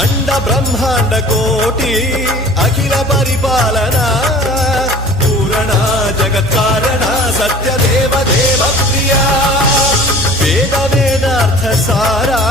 అండ బ్రహ్మాండ కోటి అఖిల పరిపాలన పూరణ జగత్కారణ సత్యదేవ దేవ ప్రియా వేద వేదార్థ సారా